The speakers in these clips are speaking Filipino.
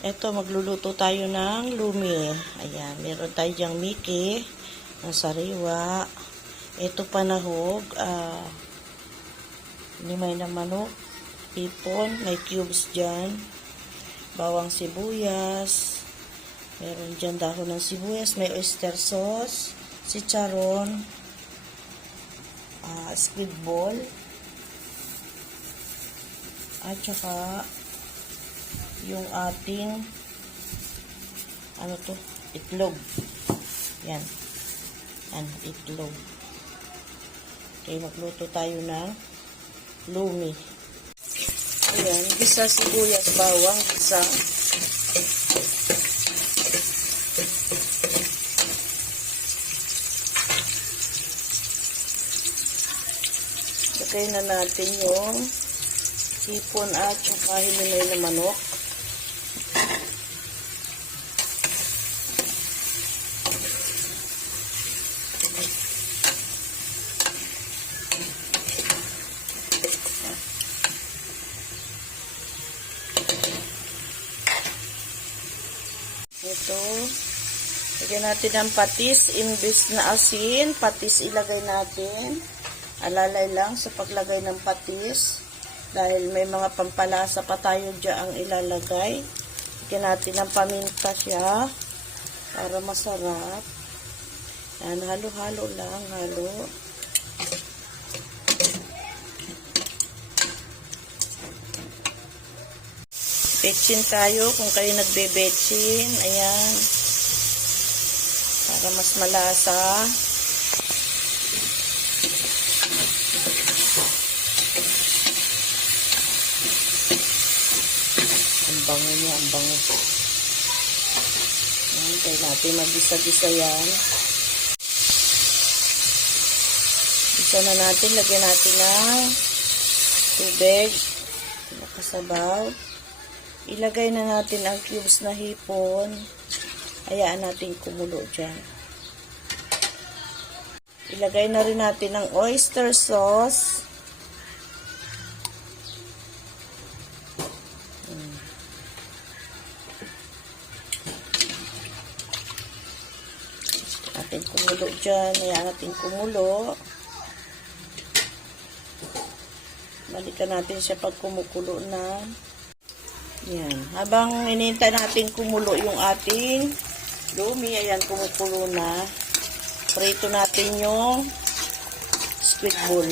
Eto, magluluto tayo ng lumi. Ayan, meron tayo dyang miki, ng sariwa. Eto panahog, limay na manok, ipon, may cubes dyan. Bawang sibuyas. Meron dyan dahon ng sibuyas, may oyster sauce, chicharon, squid ball, at saka yung ating itlog. Yan, itlog. Okay, magluto tayo ng lumi. Ayan, isa sibuyas, bawang, isa. Lagay na natin yung hipon at saka hininay na manok. Ito, lagyan natin ang patis. Imbis na asin, patis ilagay natin. Alalay lang sa paglagay ng patis. Dahil may mga pampalasa pa tayo dyan ang ilalagay. Lagyan natin ang paminta siya para masarap. Yan, halo-halo lang, halo. Betchin tayo kung kayo nagbe-betchin. Ayan. Para mas malasa. Ang bango niya, ang bango. Ayan, kaya natin mag-gisa-gisa yan. Gisa na natin. Lagyan natin ng tubig. Nakasabaw. Ilagay na natin ang cubes na hipon. Hayaan natin kumulo dyan. Ilagay na rin natin ang oyster sauce. Natin kumulo dyan. Hayaan natin kumulo. Balikan natin siya pag kumukulo na. Yan. Habang inintay natin kumulo yung ating lumi, ayan, kumukulo na. Prito natin yung squid ball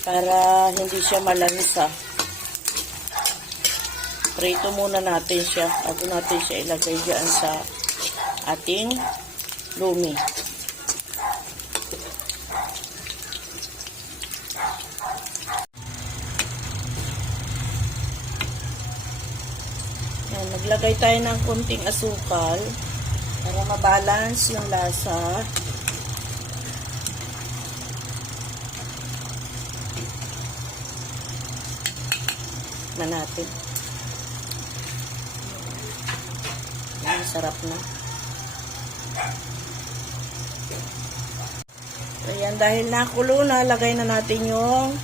para hindi siya malansa. Prito muna natin siya bago natin siya ilagay dyan sa ating lumi. Yan, naglagay tayo ng konting asukal para mabalance yung lasa. Natin. Yan, sarap na. So, yan, dahil nakulo na, lagay na natin yung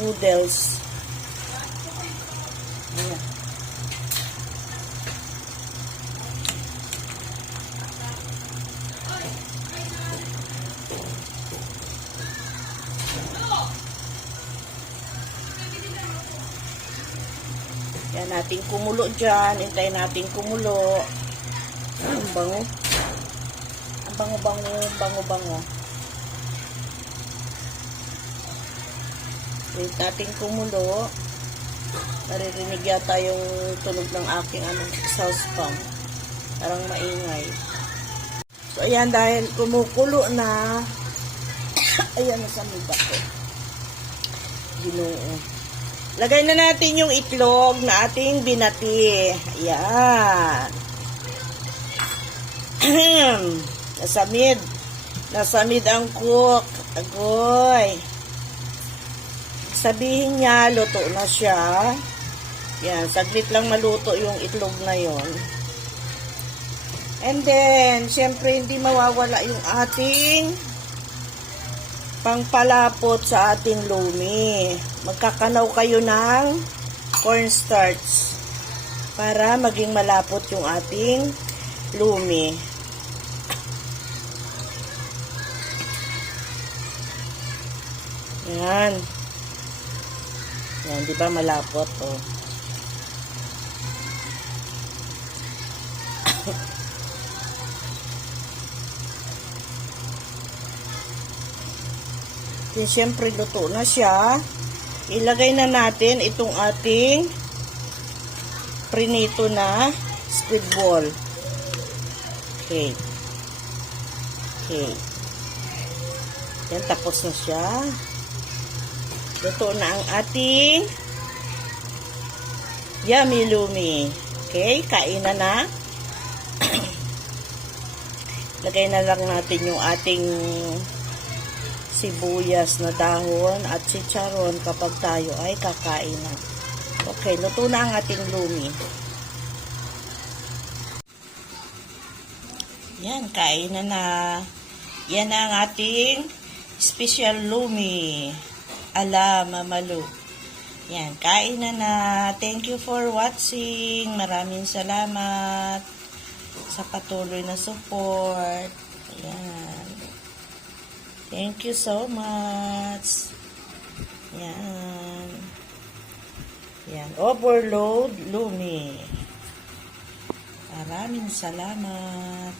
noodles. Ayan. Yan natin kumulo dyan. Hintayin natin kumulo. Ang bango. Ang bango-bango. Wait natin kumulo. Naririnig yata yung tunog ng aking saucepan. Parang maingay. So, ayan, dahil kumukulo na. Ayan, nasa miba ko. Ginoo. Lagay na natin yung itlog na ating binati. Ayan. Nasamid. Nasamid ang cook. Agoy. Sabihin niya, luto na siya. Yan, saglit lang maluto yung itlog na yon. And then, syempre, hindi mawawala yung ating pangpalapot sa ating lumi. Magkakanaw kayo ng cornstarch. para maging malapot yung ating lumi. Yan. Yan, di ba malapot, oh. Then, syempre, luto na siya. Ilagay na natin itong ating prinito na squid ball. Okay. Okay. Yan, tapos na siya. Luto na ang ating yummy lumi. Okay, kainan na. Lagay na lang natin yung ating sibuyas na dahon at chicharon kapag tayo ay kakain na. Okay, luto na ang ating lumi. Yan, kainan na. Yan ang ating special lumi ala Mama Lu. Yan, kainan na. Thank you for watching. Maraming salamat sa patuloy na support. Yan. Thank you so much. Yan. Yan. Overload Lumi. Maraming salamat.